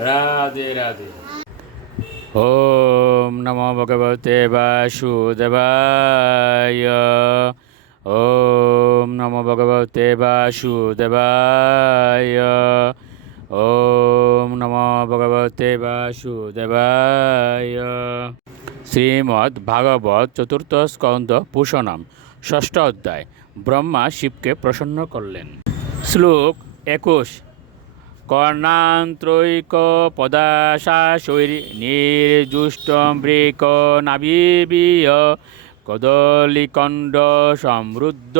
রাধে রাধে। ওম নমো ভগবতে বাসুদেবায়। ওম নমো ভগবতে বাসুদেবায়। ওম নমো ভগবতে বাসুদেবায়। শ্রীমদ্ ভাগবত চতুর্থ স্কন্ধ পুষণম ষষ্ঠ অধ্যায়। ব্রহ্মা শিবকে প্রসন্ন করলেন। শ্লোক 21। কর্ণান্ত্রৈক পদাশাশৈর্নির্জুষ্টমৃক নাবিবীয় কদলিকণ্ড সমৃদ্ধ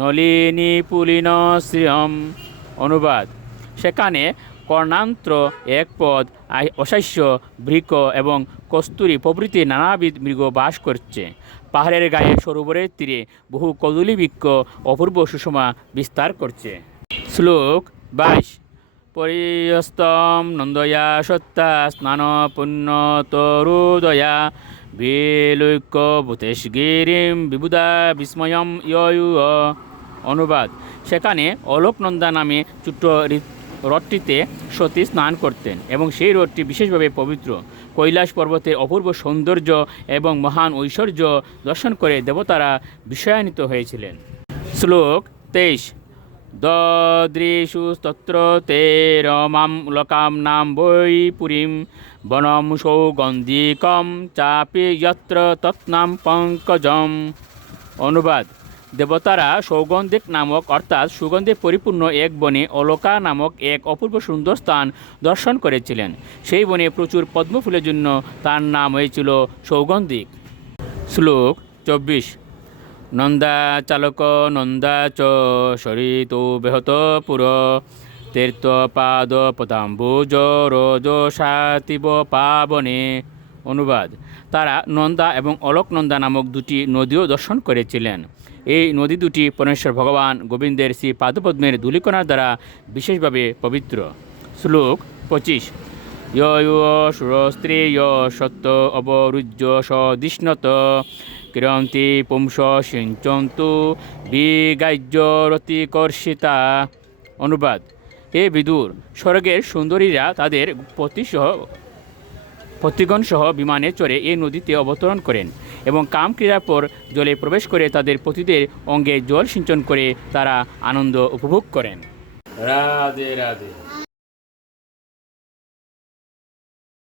নলিনী পুলিন শ্রিয়ম। অনুবাদ: সেখানে কর্ণান্ত্র, এক পদ, অশাস্য, বৃক এবং কস্তুরী প্রভৃতি নানাবিধ মৃগ বাস করছে। পাহাড়ের গায়ে সরোবরের তীরে বহু কদলী বৃক্ষ অপূর্ব সুষমা বিস্তার করছে। শ্লোক 22। পরিয়স্তম নন্দয়া সত্তা স্নান পুণ্য তরুদয়া বিলুক্য ভূতেশগিরিম বিবুধা বিস্ময়ম ইয়ু। অনুবাদ: সেখানে অলোকনন্দা নামে ছোট্ট হ্রদটিতে সতী স্নান করতেন এবং সেই হ্রদটি বিশেষভাবে পবিত্র। কৈলাস পর্বতের অপূর্ব সৌন্দর্য এবং মহান ঐশ্বর্য দর্শন করে দেবতারা বিস্ময়ান্বিত হয়েছিলেন। শ্লোক 23। দদৃশু স্তত্র তে রমাম লোকাম নাম বৈ পুরীম বনম সৌগন্ধিকম চাপি যত্র তৎনাম পঙ্কজম। অনুবাদ: দেবতারা সৌগন্ধিক নামক অর্থাৎ সুগন্ধে পরিপূর্ণ এক বনে অলোকা নামক এক অপূর্ব সুন্দর স্থান দর্শন করেছিলেন। সেই বনে প্রচুর পদ্মফুলের জন্য তার নাম হয়েছিল সৌগন্ধিক। শ্লোক 24। নন্দা চালক নন্দা চ সরিত বেহত পুর তীর্থ পাদ পদাম্বুজ রোজসাতিব পাবনে। অনুবাদ: তারা নন্দা এবং অলকনন্দা নামক দুটি নদীও দর্শন করেছিলেন। এই নদী দুটি পরমেশ্বর ভগবান গোবিন্দের শ্রী পাদপদ্মের ধূলিকণার দ্বারা বিশেষভাবে পবিত্র। শ্লোক 25। সুরস্ত্রেয় সত্য অবরুজ্য সদিষ্ণত কিরন্তি পুংস সিঞ্চন্তু বিগাহ্যরতিকর্ষিতা। অনুবাদ: হে বিদুর, স্বর্গের সুন্দরীরা তাদের পতিগণ সহ বিমানে চড়ে এই নদীতে অবতরণ করেন এবং কাম ক্রীড়ার পর জলে প্রবেশ করে তাদের পতিদের অঙ্গে জল সিঞ্চন করে তারা আনন্দ উপভোগ করেন। রাধে রাধে।